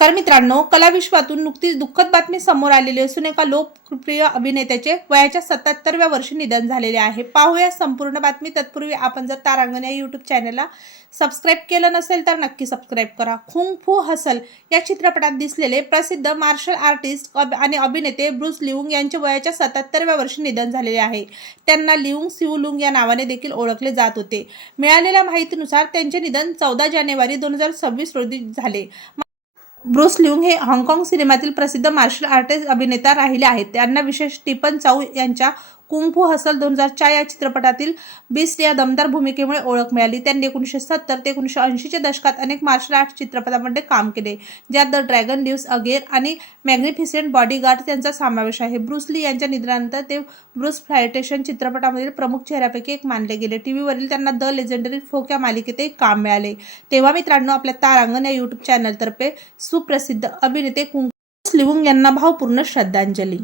तर मित्रांनो कलाविश्वातून नुकतीच दुःखद बातमी समोर आलेली असून एका लोकप्रिय अभिनेत्याचे वयाच्या सत्याहत्तरव्या वर्षी निधन झालेले आहे. पाहूया संपूर्ण बातमी. तत्पूर्वी आपण जर तारांगण या यूट्यूब चॅनलला सबस्क्राईब केलं नसेल तर नक्की सबस्क्राईब करा. खुंग फू हसल या चित्रपटात दिसलेले प्रसिद्ध मार्शल आर्टिस्ट आणि अभिनेते ब्रुस लिऊंग यांचे वयाच्या सत्याहत्तरव्या वर्षी निधन झालेले आहे. त्यांना लिऊंग सिवलुंग या नावाने देखील ओळखले जात होते. मिळालेल्या माहितीनुसार त्यांचे निधन चौदा जानेवारी दोन हजार सव्वीस रोजी झाले. ब्रुस लिंग हे हाँगकाँग सिनेमातील प्रसिद्ध मार्शल आर्टिस्ट अभिनेता राहिले आहेत. त्यांना विशेष स्टीफन चाऊ यांच्या कुंफू हसल दोन हजार चार या चित्रपटातील बिस्ट या दमदार भूमिकेमुळे ओळख मिळाली. त्यांनी एकोणीसशे सत्तर ते एकोणीसशे ऐंशीच्या दशकात अनेक मार्शल आर्ट चित्रपटामध्ये काम केले ज्यात द ड्रॅगन लिव्स अगेर आणि मॅग्निफिसेंट बॉडीगार्ड यांचा समावेश आहे. ब्रुस ली यांच्या निधनानंतर ते ब्रुस फ्लायटेशन चित्रपटामधील प्रमुख चेहऱ्यापैकी एक मानले गेले. टी व्हीवरील त्यांना द लेजेंडरी फोक या मालिकेतही काम मिळाले. तेव्हा मित्रांनो आपल्या तारांगण या यूट्यूब चॅनलतर्फे सुप्रसिद्ध अभिनेते कुंकू लिवुंग यांना भावपूर्ण श्रद्धांजली.